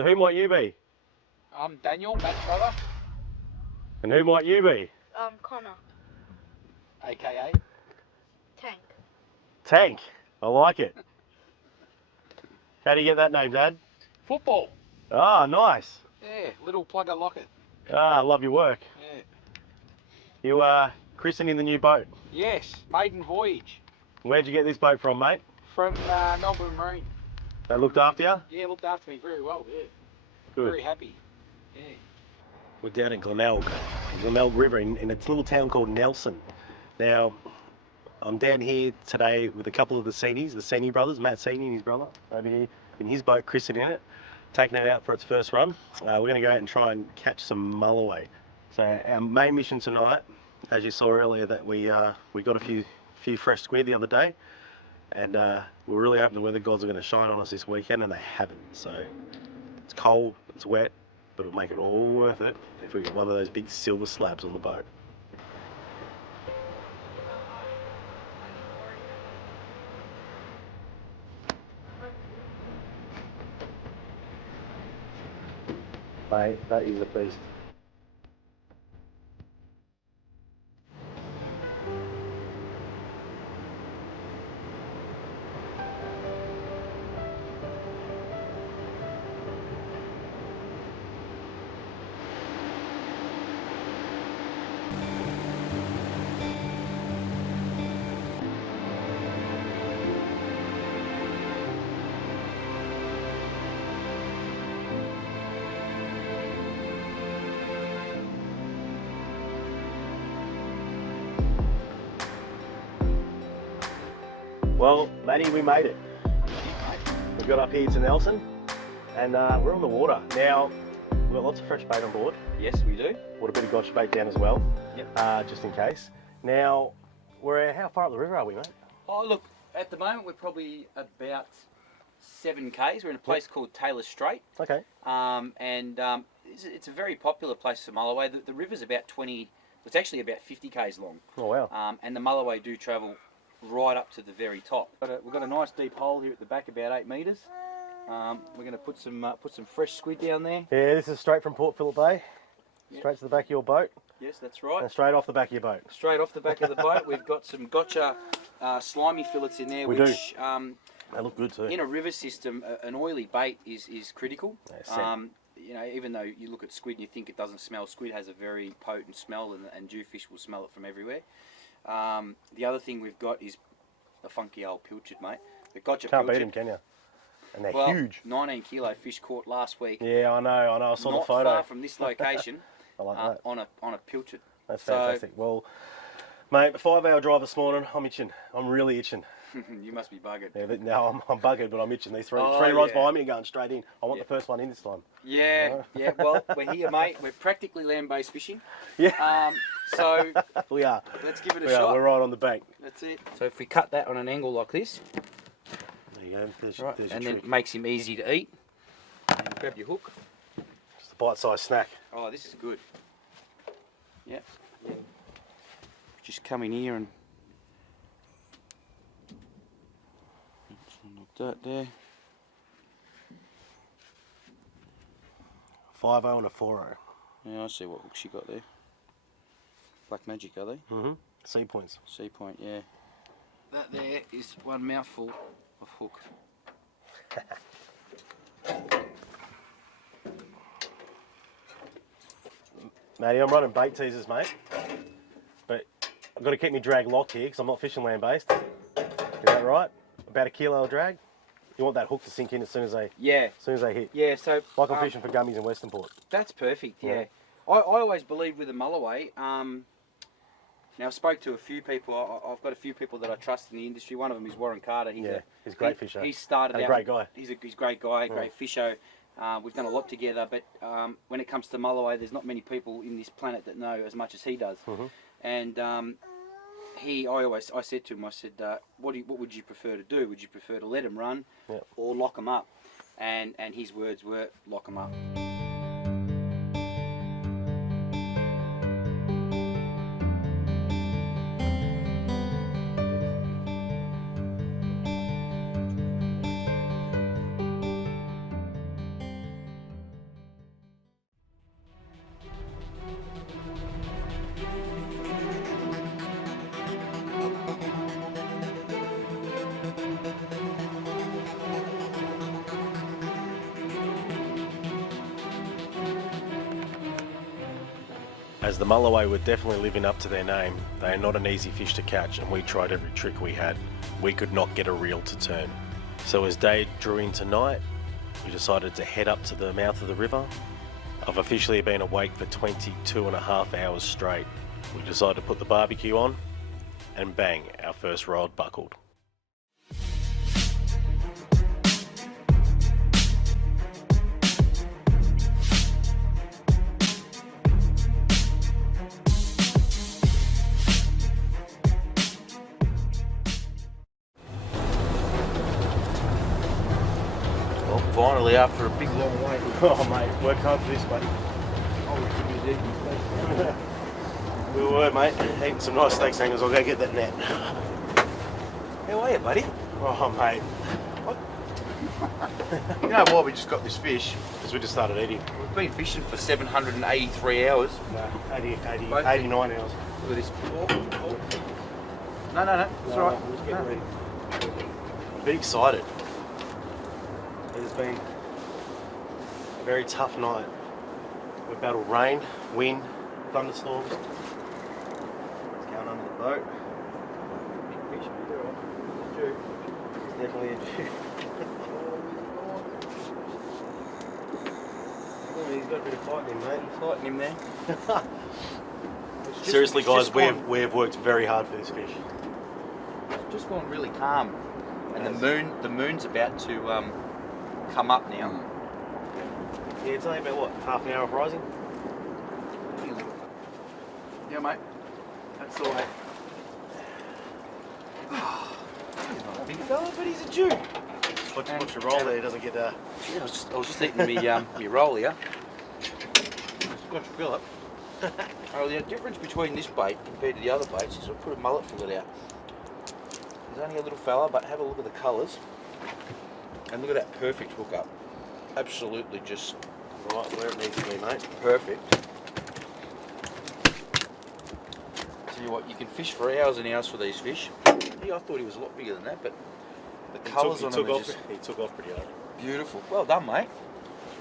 So who might you be? I'm Daniel, Matt's brother. And who might you be? Connor. AKA? Tank. Tank. I like it. How do you get that name, Dad? Football. Ah, nice. Yeah, little plugger locket. Ah, I love your work. Yeah. You christening the new boat. Yes, maiden voyage. Where'd you get this boat from, mate? From Melbourne Marine. They looked after you? Yeah, looked after me very well, yeah. Good. Very happy. Yeah. We're down in Glenelg River in a little town called Nelson. Now, I'm down here today with a couple of the Seni brothers, Matt Seni and his brother, over here in his boat, christening it, taking it out for its first run. We're going to go out and try and catch some mulloway. So our main mission tonight, as you saw earlier, that we got a few fresh squid the other day, and we're really hoping the weather gods are going to shine on us this weekend, and they haven't. So it's cold, it's wet, but it'll make it all worth it if we get one of those big silver slabs on the boat. Mate, that is a beast. Well, Matty, we made it. We got up here to Nelson, and we're on the water. Now, we've got lots of fresh bait on board. Yes, we do. Brought a bit of gotcha bait down as well, Yep. just in case. Now, how far up the river are we, mate? Oh, look, at the moment we're probably about 7 k's. We're in a place called Taylor Strait. Okay. It's a very popular place for mulloway. The river's about 20, it's actually about 50 k's long. Oh, wow. And the mulloway do travel right up to the very top. We've got a nice deep hole here at the back, about 8 metres. We're going to put some fresh squid down there. Yeah, this is straight from Port Phillip Bay, straight to the back of your boat. Yes, that's right. And straight off the back of your boat. Straight off the back of the boat. We've got some gotcha slimy fillets in there, We which They look good too. in a river system, an oily bait is critical. Yeah, You know, even though you look at squid and you think it doesn't smell, squid has a very potent smell, and jewfish will smell it from everywhere. The other thing we've got is a funky old pilchard, mate. The gotcha Can't pilchard. beat them, can you? And they're huge. 19 kilo fish caught last week. Yeah, I know. I saw the photo. Not far from this location. I like that. On a pilchard. That's fantastic. Well, mate, a 5-hour drive this morning. I'm itching. I'm really itching. You must be buggered. Yeah, no, I'm buggered, but I'm itching. These three rods yeah. behind me are going straight in. I want the first one in this time. Yeah, yeah. Well, we're here, mate. We're practically land-based fishing. Yeah. So We are. let's give it a We shot. are. We're right on the bank. That's it. So if we cut that on an angle like this, There you go. There's right, your and then trick. it makes him easy to eat. And grab your hook. Just a bite-sized snack. Oh, this is good. Yep. Yeah. Just come in here and like that there. 5-0 and a 4-0. Yeah, I see what hooks you got there. Black magic, are they? Mm-hmm. Sea points. Sea point, yeah. That there is one mouthful of hook. Matty, I'm running bait teasers, mate. But I've got to keep my drag locked here because I'm not fishing land-based. Is that right? About a kilo of drag. You want that hook to sink in as soon as they hit. Yeah, so Like I'm fishing for gummies in Western Port. that's perfect, yeah. Yeah. I always believed with the mulloway, now I spoke to a few people, I've got a few people that I trust in the industry. One of them is Warren Carter. He's a great fisher. He started and out. a great guy. He's a great guy, great fisher. We've done a lot together, but when it comes to mulloway, there's not many people in this planet that know as much as he does. Mm-hmm. And I said to him, what would you prefer to do? Would you prefer to let him run or lock him up? And his words were, lock him up. As the Mulloway were definitely living up to their name, they are not an easy fish to catch, and we tried every trick we had. We could not get a reel to turn. So as day drew into night, we decided to head up to the mouth of the river. I've officially been awake for 22.5 hours straight. We decided to put the barbecue on, and bang, our first rod buckled. Well, finally, after a big long wait. Oh mate, work hard for this, buddy. We were, mate, eating some nice steak hangers. I'll go get that net. How are you, buddy? Oh mate, You know why we just got this fish? because we just started eating. We've been fishing for 783 hours. No, 80, Both 89 hours. Look at this. No. It's all right. I'm just getting ready. I'm a bit excited. It has been a very tough night. We've battled rain, wind, thunderstorms. It's going under the boat. Big fish, but you're all right. It's definitely a Jew. He's got a bit of fight in him, mate. Fighting him there. Seriously, it's guys, just we have worked very hard for this fish. It's just gone really calm, and Yes. the moon's about to come up now. Yeah, it's only about what, half an hour of rising? Yeah, mate. That's the way. He's not a big fella, but he's a Jew. Watch your roll there, he doesn't get Yeah, I was just eating me roll here. Scotch Phillip. Oh, the difference between this bait compared to the other baits is I put a mullet fillet out. He's only a little fella, but have a look at the colours. And look at that perfect hookup. Absolutely just right where it needs to be, mate. perfect. Tell you what, you can fish for hours and hours for these fish. Yeah, I thought he was a lot bigger than that, but the colours on him are just He took off pretty hard. beautiful. Well done, mate.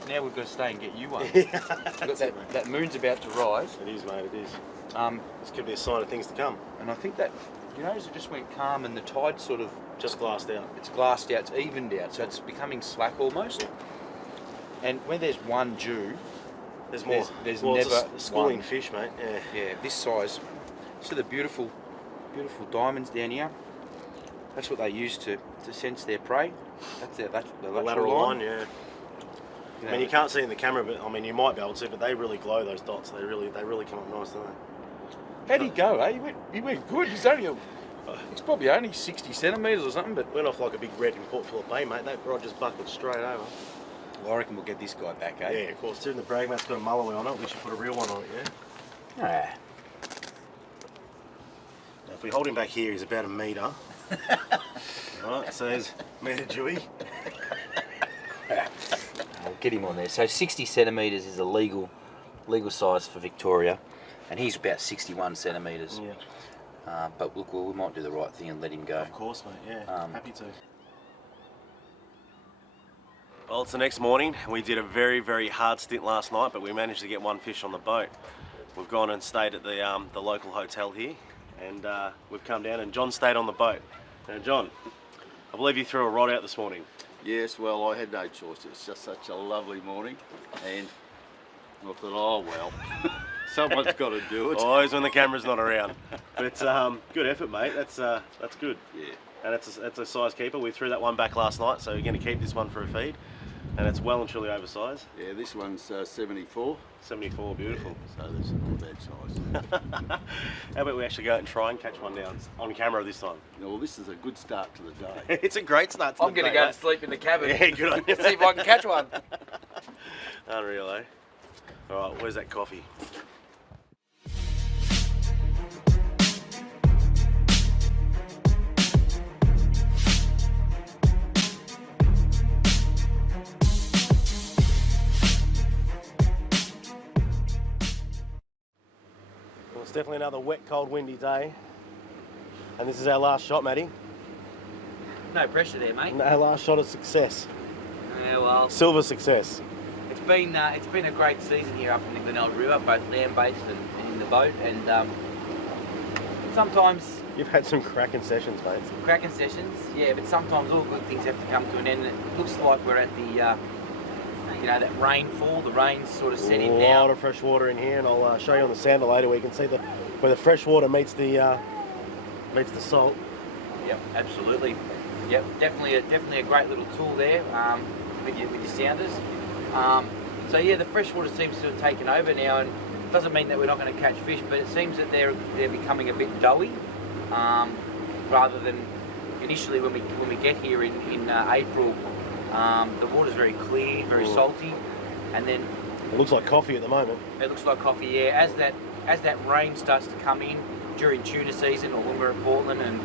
Now we've got to stay and get you one. We've got that moon's about to rise. It is, mate, it is. Um, This could be a sign of things to come. and I think that, you know, as it just went calm and the tide sort of, Just glassed out. it's glassed out, it's evened out, so it's becoming slack almost. And when there's one Jew, There's more. There's well, never it's a schooling one. fish, mate. Yeah. yeah, this size. See the beautiful diamonds down here? That's what they use to sense their prey. That's the Lateral line, yeah. You I mean, you know, can't see in the camera, but I mean, you might be able to, but they really glow, those dots. They really come up nice, don't they? how'd he go, eh? He went good. It's probably only 60 centimetres or something, but Went off like a big red in Port Phillip Bay, mate. That rod just buckled straight over. well, I reckon we'll get this guy back, eh? Yeah, of course. Too, the brag mat's got a Mulloway on it. We should put a real one on it, yeah? Ah. Now, if we hold him back here, he's about a metre. Right, so there's metre Dewey. I'll get him on there. So 60 centimetres is a legal size for Victoria, and he's about 61 centimetres. Yeah, But look, we might do the right thing and let him go. of course, mate. Yeah, Um, happy to. Well, it's the next morning. We did a very, very hard stint last night, but we managed to get one fish on the boat. We've gone and stayed at the local hotel here, and we've come down, and John stayed on the boat. Now, John, I believe you threw a rod out this morning. Yes, well, I had no choice. It was just such a lovely morning, and I thought, oh well, someone's got to do it. Always when the camera's not around. But good effort, mate. That's good. Yeah, And it's a size keeper. We threw that one back last night, so we're going to keep this one for a feed. And it's well and truly oversized. yeah. This one's 74. 74, beautiful. So that's not a bad size. How about we actually go out and try and catch one down on camera this time? Well, this is a good start to the day. It's a great start to I'm the going to day, go mate. and sleep in the cabin. Yeah, good on you. See if I can catch one. Unreal, eh? All right, where's that coffee? Well, it's definitely another wet, cold, windy day. And this is our last shot, Matty. No pressure there, mate. Our last shot of success. Yeah, well, Silver success. it's been a great season here up in the Glenelg River, both land-based and the boat, and sometimes You've had some cracking sessions, mate. cracking sessions, yeah, but sometimes all good things have to come to an end. It looks like we're at the, you know, that rainfall. The rain's sort of setting A now. lot of fresh water in here, and I'll show you on the sander later where you can see where the fresh water meets the salt. Yep, absolutely. Yep, definitely a great little tool there with your sounders. So yeah, the freshwater seems to have taken over now, and it doesn't mean that we're not going to catch fish, but it seems that they're becoming a bit doughy, rather than initially when we get here in April. The water's very clear, very salty, and then It looks like coffee at the moment. it looks like coffee. Yeah, as that rain starts to come in during tuna season, or when we're at Portland, and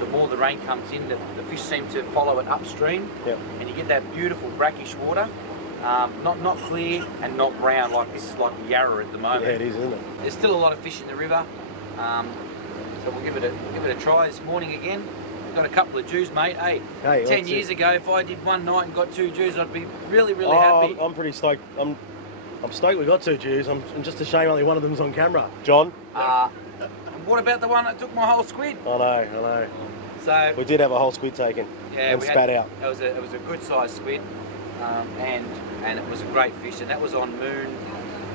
the more the rain comes in, the fish seem to follow it upstream, Yep. and you get that beautiful brackish water, not clear and not brown like this is like Yarra at the moment. Yeah, it is, isn't it? There's still a lot of fish in the river, so we'll give it a try this morning again. We've got a couple of Jews, mate. Hey, Hey, 10 let's years see. ago, if I did one night and got 2 Jews, I'd be really happy. I'm pretty stoked. I'm stoked we got 2 Jews. I'm just a shame only one of them's on camera. John? What about the one that took my whole squid? I know. So We did have a whole squid taken and we spat had, out. It was a good sized squid, and it was a great fish, and that was on Moon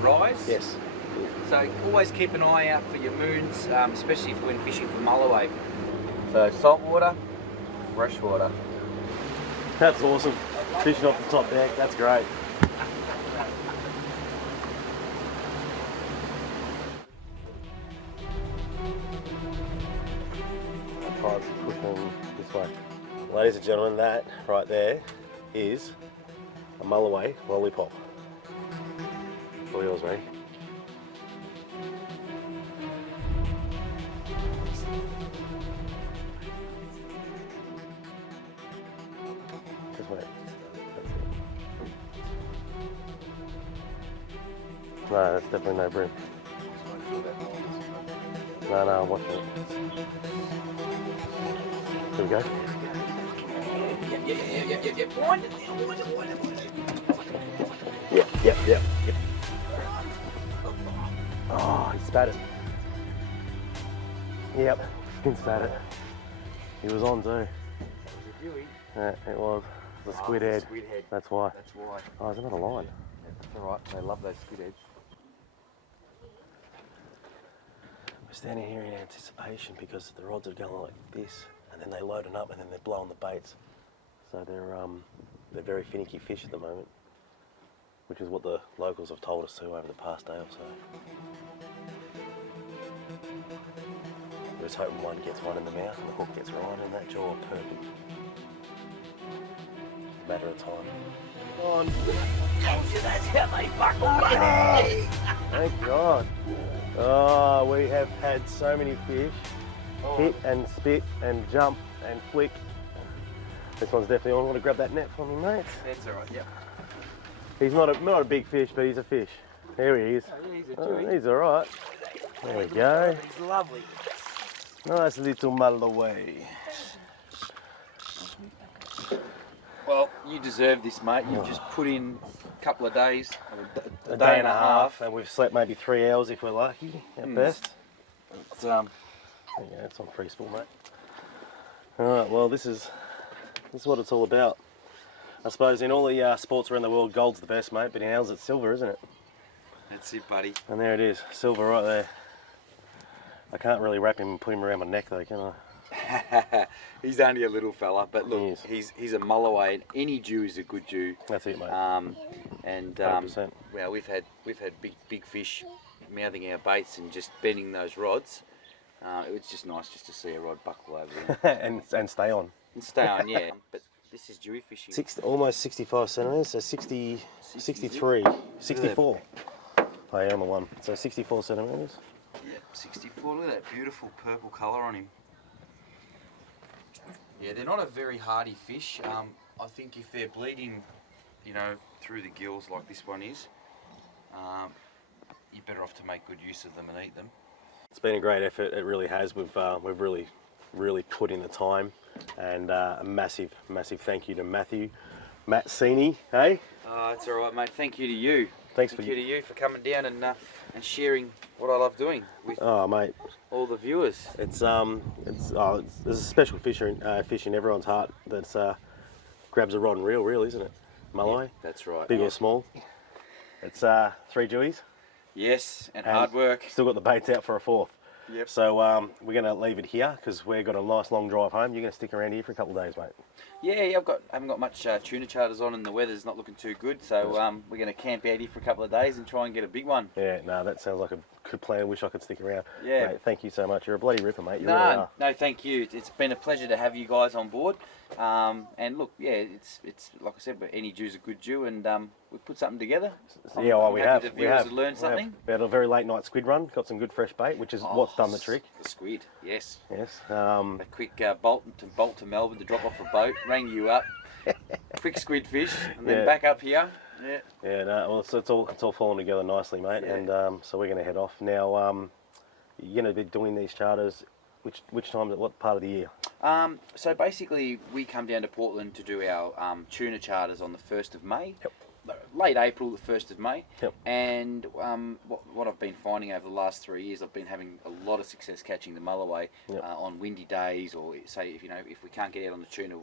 Rise. Yes. So always keep an eye out for your moons, especially when fishing for Mulloway. So salt water, fresh water. That's awesome. Fishing off the top deck. That's great. I'll try and push them this way. Ladies and gentlemen, that right there is a Mulloway lollipop. All yours, mate. Just wait. That's it. No, that's definitely no bream. No, I'm watching it. Here we go. Yep. Oh, he spat it. Yep, he spat it. He was on too. Yeah, it was. The squid head. Squid head. That's why. That's why. Oh, there's another line. That's alright. They love those squid heads. We're standing here in anticipation because the rods are going like this, and then they load them up, and then they're blowing the baits. So they're very finicky fish at the moment, which is what the locals have told us to over the past day or so. We're just hoping one gets one in the mouth and the hook gets right in that jaw perfect. Matter of time. On. That's how they buckle. Thank God. Oh, we have had so many fish hit and spit and jump and flick. This one's definitely on. Want to grab that net for me, mate? That's alright, yep. He's not a big fish, but he's a fish. There he is. Oh, he's a Oh, Jewy. he's all right. There we go. He's lovely. Nice little Mulloway. Well, you deserve this, mate. You've just put in a couple of days, A day and a half, and we've slept maybe 3 hours if we're lucky, at best. It's, There you go, it's on free spool, mate. Alright, well this is what it's all about. I suppose in all the sports around the world, gold's the best, mate, but in ours it's silver, isn't it? that's it, buddy. And there it is, silver right there. I can't really wrap him and put him around my neck though, can I? He's only a little fella, but look, He is. he's a Mulloway, and any Jew is a good Jew. That's it, mate. 100%. 100%. Well, we've had big fish mouthing our baits and just bending those rods. It was just nice just to see a rod buckle over there and stay on. and stay on, yeah. But this is Jewy fishing. Almost 65 centimetres, so 60, 63, 64. Oh yeah, on the one. So 64 centimetres. Yep, 64. Look at that beautiful purple colour on him. Yeah, they're not a very hardy fish. I think if they're bleeding, you know, through the gills like this one is, you're better off to make good use of them and eat them. It's been a great effort. It really has. We've really put in the time, and a massive thank you to Matt Sini. Hey, Oh, it's all right, mate. Thank you to you. thanks Thank for you to you for coming down and and sharing what I love doing with Oh, mate, all the viewers. there's a special fish in everyone's heart that grabs a rod and reel, really, isn't it? Mulloway, Yeah, that's right. big yeah. or small. It's 3 dewies. Yes, and And hard work. Still got the baits out for a 4th. Yep. So we're going to leave it here because we've got a nice long drive home. You're going to stick around here for a couple of days, mate. Yeah, I haven't got much tuna charters on, and the weather's not looking too good. So we're going to camp out here for a couple of days and try and get a big one. Yeah, no, that sounds like a good plan. Wish I could stick around. Yeah. Mate, thank you so much. You're a bloody ripper, mate. You really are. No, thank you. It's been a pleasure to have you guys on board. And look, yeah, it's like I said, but any Jew's a good Jew, and we put something together. Yeah, well, I'm we happy have. the We viewers have. have learned something. We had a very late night squid run. Got some good fresh bait, which is what's done the trick. The squid, yes. Yes. A quick bolt to Melbourne to drop off a boat, rang you up, quick squid fish, and then Yeah. back up here. Yeah. Yeah. No. Well, it's all falling together nicely, mate. Yeah. And so we're going to head off now. You're going to be doing these charters. Which time? What part of the year? So basically, we come down to Portland to do our tuna charters on the 1st of May. Yep. Late April, the 1st of May. Yep. And what I've been finding over the last 3 years, I've been having a lot of success catching the Mulloway Yep. on windy days, or say if we can't get out on the tuna,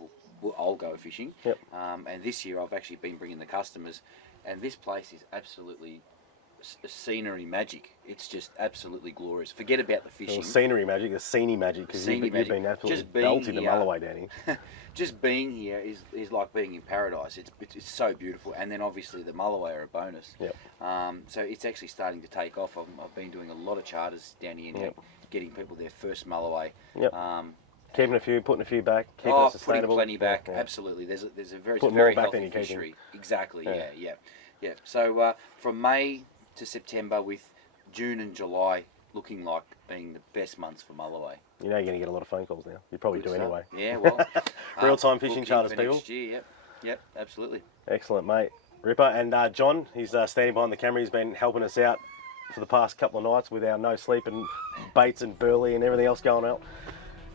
I'll go fishing. Yep. And this year I've actually been bringing the customers, and this place is absolutely scenery magic. It's just absolutely glorious. Forget about the fishing. Well, scenery magic, the sceney magic, because you've Sceney been magic. absolutely Just being belting the here. Mulloway down here. Just being here is like being in paradise. It's so beautiful, and then obviously the Mulloway are a bonus. Yep. So it's actually starting to take off. I've been doing a lot of charters down here now, Yep. getting people their first Mulloway. Yep. Keeping a few, putting a few back, keeping it Putting sustainable. plenty back. Yeah. Absolutely. There's a very, Put more very back than healthy you're keeping. fishery. Exactly. Yeah. Yeah. So from May to September, with June and July looking like being the best months for Mulloway. You know you're going to get a lot of phone calls now. You probably Good do stuff. anyway. Yeah. Well. Real-time fishing booking charters, for people. Next year. Yep. Absolutely. Excellent, mate. Ripper. And John, he's standing behind the camera. He's been helping us out for the past couple of nights with our no sleep and baits and burley and everything else going on.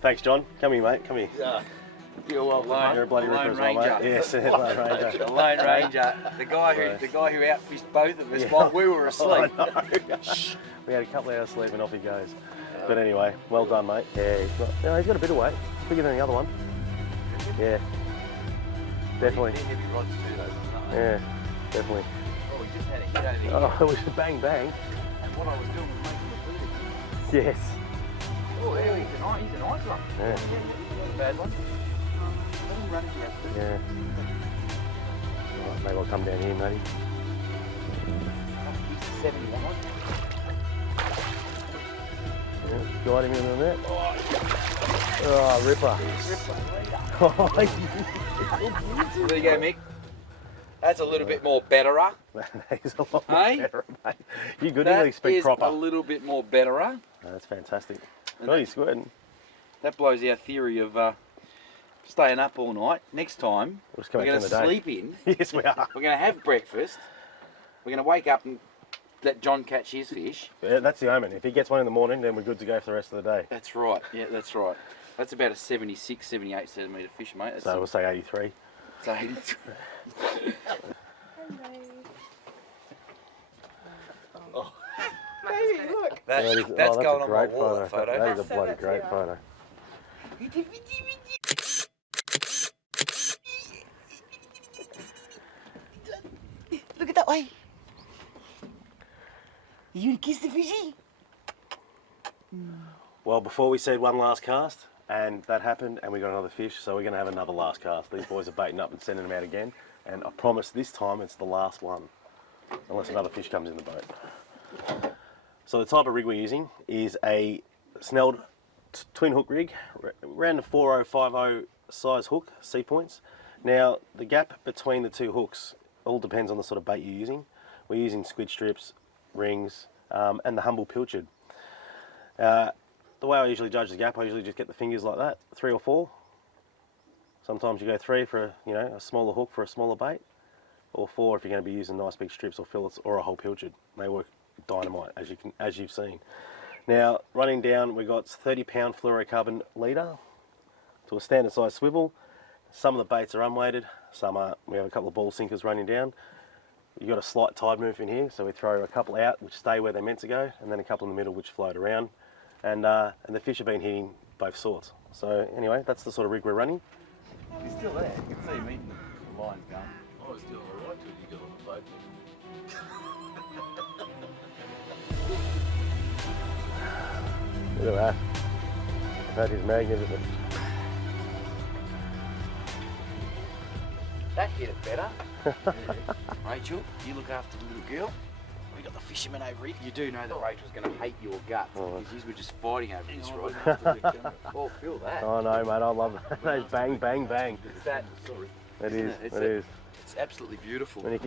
Thanks, John. Come here, mate. Come here. Yeah. You're welcome. Lone- You're a bloody Lone ripper as well, mate. Ranger. Yes, Lone Ranger. The Lone Ranger, the guy who outfished both of us Yeah. while we were asleep. I know. We had a couple of hours sleep and off he goes. But anyway, well done, mate. Yeah, he's got a bit of weight. Bigger than the other one. Yeah. Definitely. Heavy rods too, though. Yeah, definitely. Oh, we just had a hit over here. Oh, we should bang bang. And what I was doing was making a Yes. Oh, yeah, he's a nice one. Yeah. Not a bad one. Let him run it here. Yeah. Right, maybe I'll come down here, matey. He's 71. Yeah, guide him in the net. Oh, ripper. There you go, Mick. That's a little bit more betterer. He's a lot Hey? better, mate. You good? That English speak is proper. a little bit more betterer. No, that's fantastic. And Oh, he's good. That blows our theory of staying up all night. Next time, We'll just come we're back going to during the day. sleep in. Yes, we are. We're going to have breakfast. We're going to wake up and let John catch his fish. Yeah, that's the omen. If he gets one in the morning, then we're good to go for the rest of the day. That's right. Yeah, that's right. That's about a 76, 78 centimetre fish, mate. That's So we'll say 83. it's 83. Baby, Look, That is- that's a going on my great wall, that photo. That is a I'll send bloody it to great you. photo. Look at that way. You kiss the fishy? Well, before we said one last cast, and that happened, and we got another fish, so we're going to have another last cast. These boys are baiting up and sending them out again, and I promise this time it's the last one, unless another fish comes in the boat. So the type of rig we're using is a snelled twin hook rig, around the 4050 size hook, C points. Now, the gap between the two hooks all depends on the sort of bait you're using. We're using squid strips, rings, and the humble pilchard. The way I usually judge the gap, I usually just get the fingers like that, 3 or 4. Sometimes you go 3 for a smaller hook for a smaller bait, or 4 if you're going to be using nice big strips or fillets or a whole pilchard. They work dynamite, as you've seen. Now, running down, we've got 30-pound fluorocarbon leader to a standard size swivel. Some of the baits are unweighted, some are. We have a couple of ball sinkers running down. You've got a slight tide move in here, so we throw a couple out which stay where they're meant to go, and then a couple in the middle which float around. And the fish have been hitting both sorts. So anyway, that's the sort of rig we're running. He's still there. You can see him eating the lines going. I was doing all right till you got on the boat. Look at that. That is magnificent. That hit it better. Rachel, you look after the little girl. We got the fisherman over here. You do know that Rachel's going to hate your guts because you were just fighting over this, right? Oh, feel that. Oh no, mate, I love that. Those bang, bang, bang. It's that. It is, It's it is. It's absolutely beautiful. When you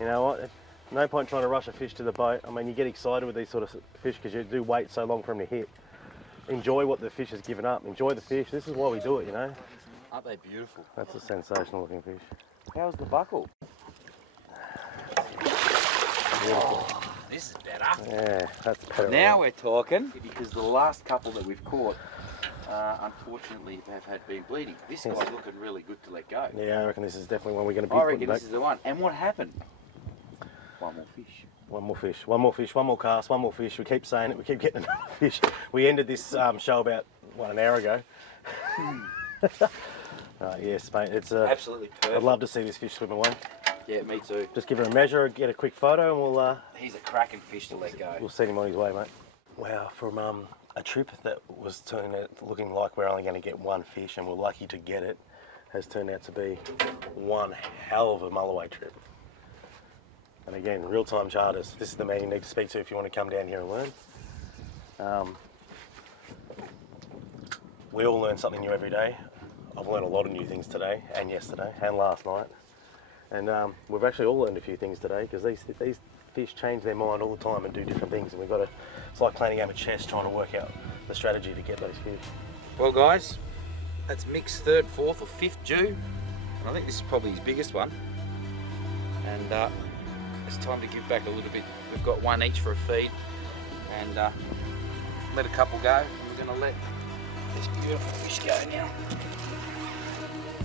know what? No point trying to rush a fish to the boat. I mean, you get excited with these sort of fish because you do wait so long for them to hit. Enjoy what the fish has given up. Enjoy the fish. This is why we do it, you know. Aren't they beautiful? That's a sensational looking fish. How's the buckle? Beautiful. This is better. Yeah, that's better. Now we're talking, because the last couple that we've caught, unfortunately, have had been bleeding. This Yes. guy's looking really good to let go. Yeah, I reckon this is definitely one we're going to be I putting reckon back. this is the one. And what happened? One more fish. One more fish, one more fish, one more cast, one more fish. We keep saying it, we keep getting another fish. We ended this show about, an hour ago. Yes, mate, it's Absolutely perfect. I'd love to see this fish swim away. Yeah, me too. Just give her a measure, get a quick photo, and He's a cracking fish to let go. we'll send him on his way, mate. Wow, from a trip that was turning out looking like we're only going to get one fish, and we're lucky to get it, has turned out to be one hell of a Mulloway trip. And again, real-time charters. This is the man you need to speak to if you want to come down here and learn. We all learn something new every day. I've learned a lot of new things today, and yesterday, and last night. And we've actually all learned a few things today, because these fish change their mind all the time and do different things, and we've got to, it's like playing a game of chess, trying to work out the strategy to get those fish. Well, guys, that's Mick's third, fourth, or fifth Jew. And I think this is probably his biggest one. And it's time to give back a little bit. We've got one each for a feed, and let a couple go. We're going to let this beautiful fish go now.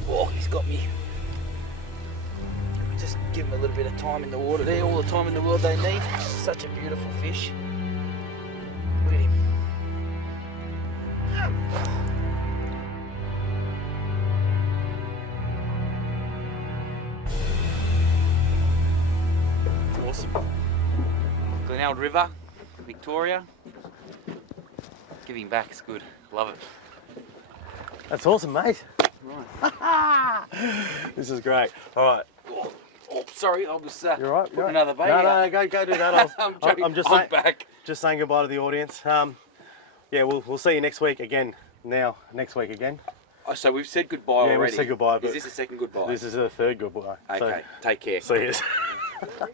Oh, he's got me. Just give him a little bit of time in the water there, all the time in the world they need. Such a beautiful fish. Look at him. Awesome. Glenelg River, Victoria. Giving back is good. Love it. That's awesome, mate. Right. This is great. All right. Oh, sorry, I was You're right. putting another bait No, out. no, go do that. I'm joking. I'm just I'm saying, back. just saying goodbye to the audience. Yeah, we'll see you next week again. Next week again. Oh, so we've said goodbye Yeah, already. we said goodbye. Is But this the second goodbye? this is the third goodbye. Okay, take care. So, see you.